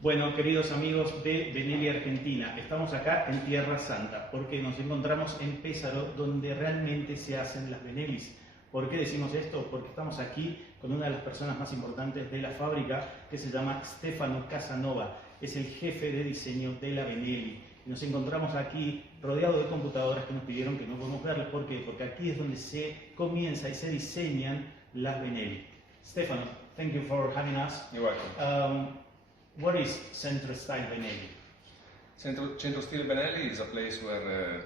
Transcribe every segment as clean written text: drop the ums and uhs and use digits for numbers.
Bueno, queridos amigos de Benelli, Argentina, estamos acá en Tierra Santa porque nos encontramos en Pesaro, donde realmente se hacen las Benellis. ¿Por qué decimos esto? Porque estamos aquí con una de las personas más importantes de la fábrica, que se llama Stefano Casanova. Es el jefe de diseño de la Benelli. Nos encontramos aquí rodeados de computadoras que nos pidieron que no podemos verlas. ¿Por qué? Porque aquí es donde se comienza y se diseñan las Benelli. Stefano, thank you for having us. You're welcome. What is Centro Stile Benelli? Centro Stile Benelli is a place where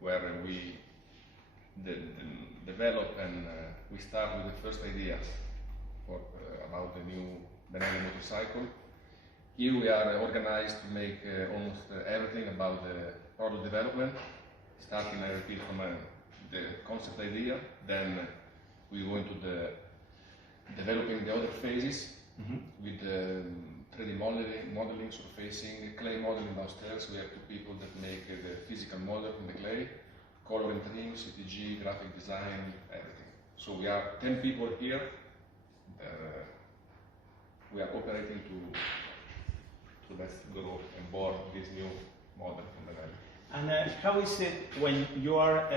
where we develop and we start with the first ideas about the new Benelli motorcycle. Here we are organized to make almost everything about the product development, starting, I repeat, from the concept idea, then we go into the developing the other phases. With 3D modeling, surfacing, clay modeling downstairs. We have two people that make the physical model from the clay, color and trim, CTG, graphic design, everything. So we are 10 people here. We are operating to let's go and board this new model from the valley. And how is it when you are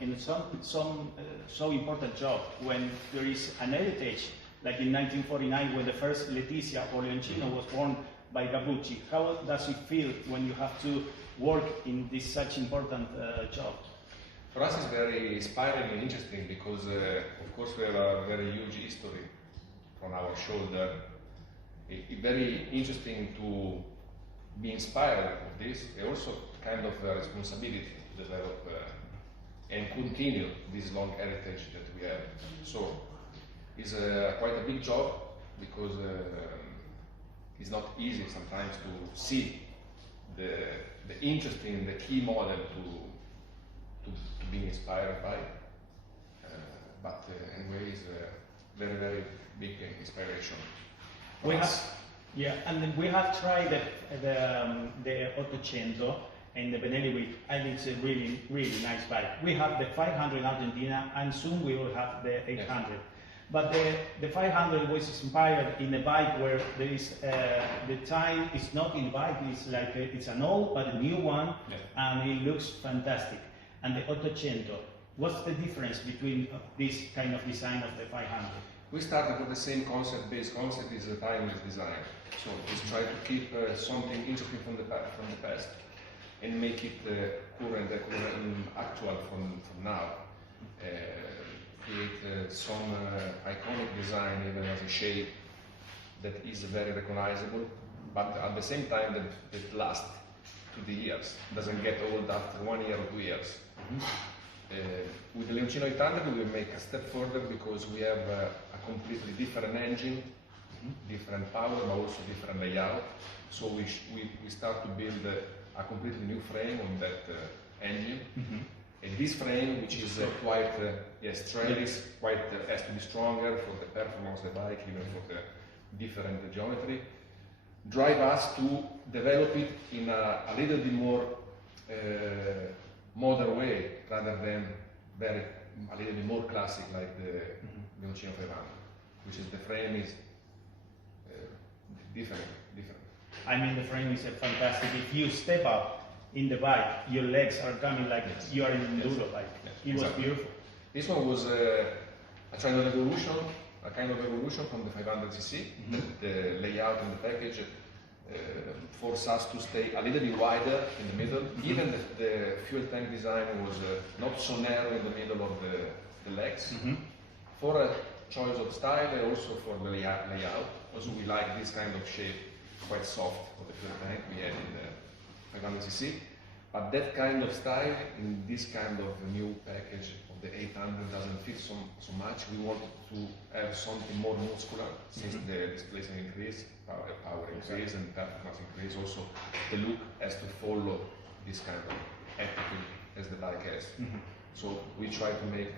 in some so important job, when there is an heritage? Like in 1949, when the first Letizia or Leoncino was born by Gabucci. How does it feel when you have to work in this such important job? For us, it's very inspiring and interesting because, of course, we have a very huge history on our shoulder. It's very interesting to be inspired of this, and also kind of a responsibility to develop and continue this long heritage that we have. So. It's quite a big job because it's not easy sometimes to see the interesting, the key model to be inspired by. But anyway, it's a very, very big inspiration. We have, yeah, and then we have tried the 800 and the Benelli with, and it's a really, really nice bike. We have the 500 in Argentina, and soon we will have the 800. Yes. But the 500 was inspired in a bike where there is the time is not in the bike, it's like it's an old but a new one, yeah. And it looks fantastic. And the 800, what's the difference between this kind of design of the 500? We started with the same concept. Base concept is a timeless design. So just try to keep something interesting from the past and make it current, actual from now. Create some iconic design even as a shape that is very recognizable, but at the same time that lasts to the years, doesn't get old after 1 year or 2 years. With the Leoncino 800 we will make a step further because we have a completely different engine, different power, but also different layout. So we start to build a completely new frame on that engine. And this frame, which is quite trellis, quite has to be stronger for the performance of the bike, even for the different geometry, drive us to develop it in a little bit more modern way, rather than a little bit more classic like the Leoncino 500, which is the frame is different. I mean, the frame is fantastic. If you step up in the bike, your legs are coming like you are in an enduro bike. It was beautiful. This one was a kind of evolution from the 500cc. The layout and the package forced us to stay a little bit wider in the middle. Even the fuel tank design was not so narrow in the middle of the legs. For a choice of style and also for the layout. Also, we like this kind of shape, quite soft for the fuel tank we had in the 500cc, but that kind of style in this kind of new package of the 800 doesn't fit so much. We wanted to have something more muscular since the displacement increase, power increase, and performance increase. Also, the look has to follow this kind of attitude as the bike has. So we try to make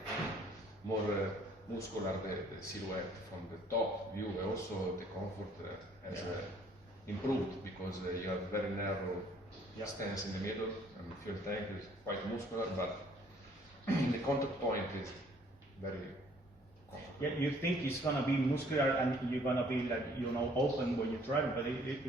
more muscular the silhouette from the top view, and also the comfort has improved because you have very narrow stance in the middle, and the fuel tank is quite muscular, but the contact point is very Yeah, you think it's gonna be muscular and you're gonna be like, you know, open when you drive, but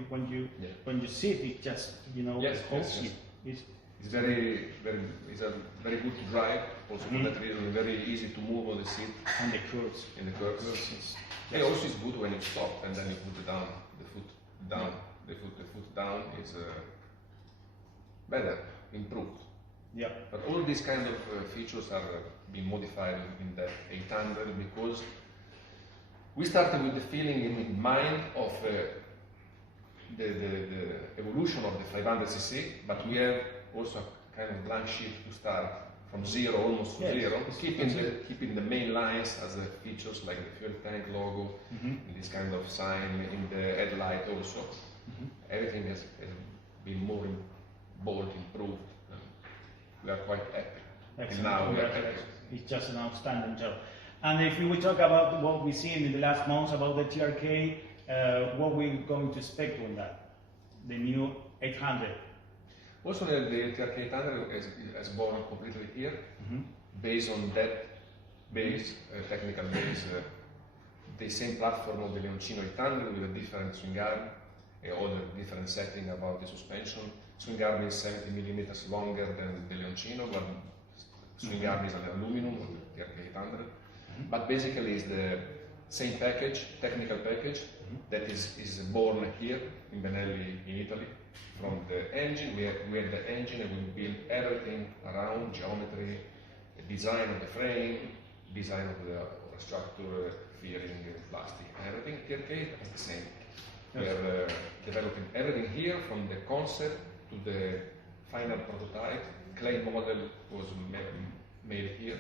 when you sit, it just, you know, holds you. It's a very good to drive. Also for that reason, very easy to move on the seat. And the curves. In the curves. And also it's good when you stop and then you put it down, the foot down. The foot down is better, improved. Yeah. But all these kind of features are being modified in the 800 because we started with the feeling in mind of the evolution of the 500cc, but we have also a kind of blank sheet to start from zero, almost to zero, keeping the main lines as the features like the fuel tank logo, and this kind of sign in the headlight also. Everything has been more bold, improved. We are quite happy. Excellent. And now we are happy. It's just an outstanding job. And if we talk about what we've seen in the last months about the TRK, what we're going to expect on that, the new 800. Also, the TRK 800 has born completely here, based on that base, technical base, the same platform of the Leoncino 800 with a different swing arm, all the different setting about the suspension. Swing arm is 70 millimeters longer than the Leoncino, but swing arm is an aluminum on the TRK 800. But basically, it's the same package, technical package, that is born here in Benelli, in Italy. From the engine, we have the engine and we build everything around, geometry, design of the frame, design of the structure, fairing, plastic, everything. TRK is the same. We are developing everything here from the concept to the final prototype. Clay model was made here.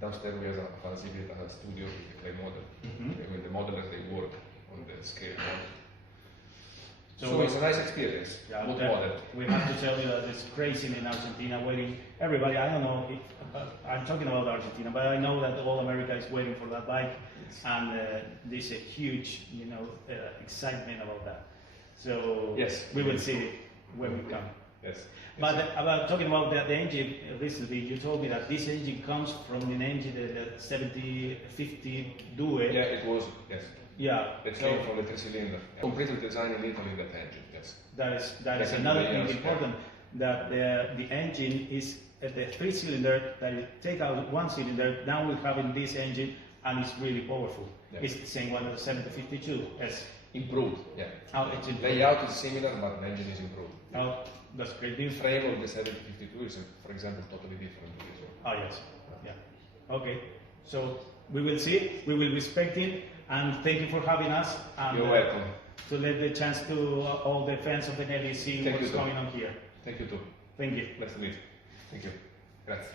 Downstairs we have a studio with the clay model. When the modelers they work on the scale model. So it's a nice experience. Yeah, good model. We have to tell you that it's crazy in Argentina waiting. Everybody, I don't know, I'm talking about Argentina, but I know that all America is waiting for that bike, and there's a huge, you know, excitement about that. So we will see it when we come. Yes. But about talking about the engine, recently you told me that this engine comes from an engine, the 7050 Due. Yeah, it was, yes. Yeah. It came from the 3-cylinder. Completely designed in Italy, that engine, yes. That is another thing important, that the engine is at the 3-cylinder, that you take out one cylinder, now we're having this engine, and it's really powerful. Yeah. It's the same one as the 7052, yes. Improved, yeah. Oh, it's improved. Layout is similar, but the engine is improved. Oh, that's great. The frame of the 7052 is, for example, totally different. Oh, yes. Yeah. Okay. So we will see it, we will respect it, and thank you for having us. And, you're welcome. To let the chance to all the fans of Benelli see what's going on here. Thank you too. Thank you. Nice to meet you. Thank you. Grazie.